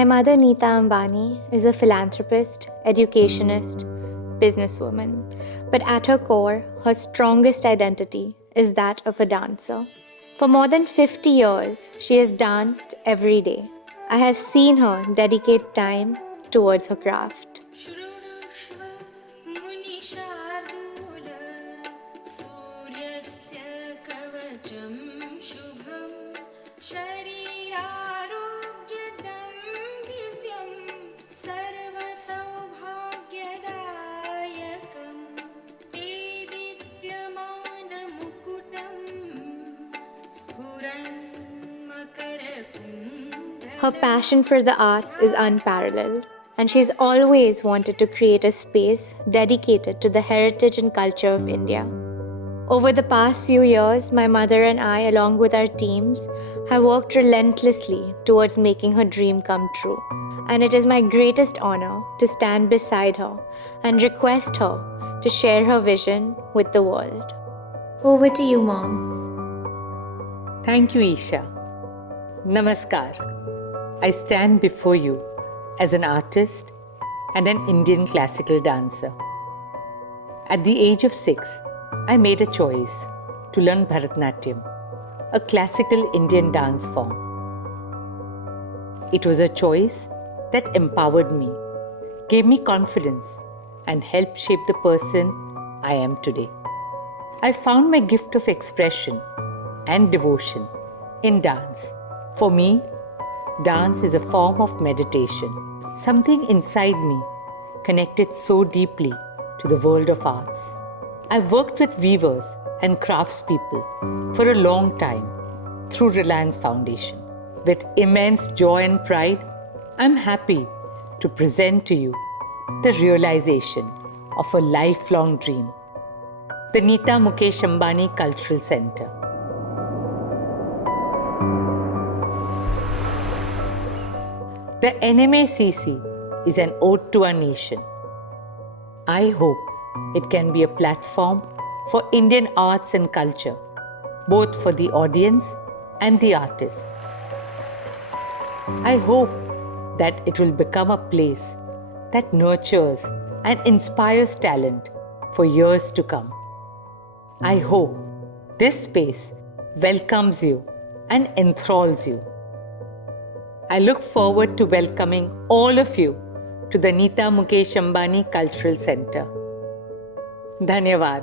My mother, Nita Ambani, is a philanthropist, educationist, businesswoman. But at her core, her strongest identity is that of a dancer. For more than 50 years, she has danced every day. I have seen her dedicate time towards her craft. Her passion for the arts is unparalleled, and she's always wanted to create a space dedicated to the heritage and culture of India. Over the past few years, my mother and I, along with our teams, have worked relentlessly towards making her dream come true. And it is my greatest honor to stand beside her and request her to share her vision with the world. Over to you, Mom. Thank you, Isha. Namaskar. I stand before you as an artist and an Indian classical dancer. At the age of 6, I made a choice to learn Bharatanatyam, a classical Indian dance form. It was a choice that empowered me, gave me confidence, and helped shape the person I am today. I found my gift of expression and devotion in dance. For me, dance is a form of meditation, something inside me connected so deeply to the world of arts. I've worked with weavers and craftspeople for a long time through Reliance Foundation. With immense joy and pride, I'm happy to present to you the realization of a lifelong dream, the Nita Ambani Cultural Center. The NMACC is an ode to our nation. I hope it can be a platform for Indian arts and culture, both for the audience and the artist. I hope that it will become a place that nurtures and inspires talent for years to come. I hope this space welcomes you and enthralls you. I look forward to welcoming all of you to the Nita Ambani Cultural Center. Dhanyavad.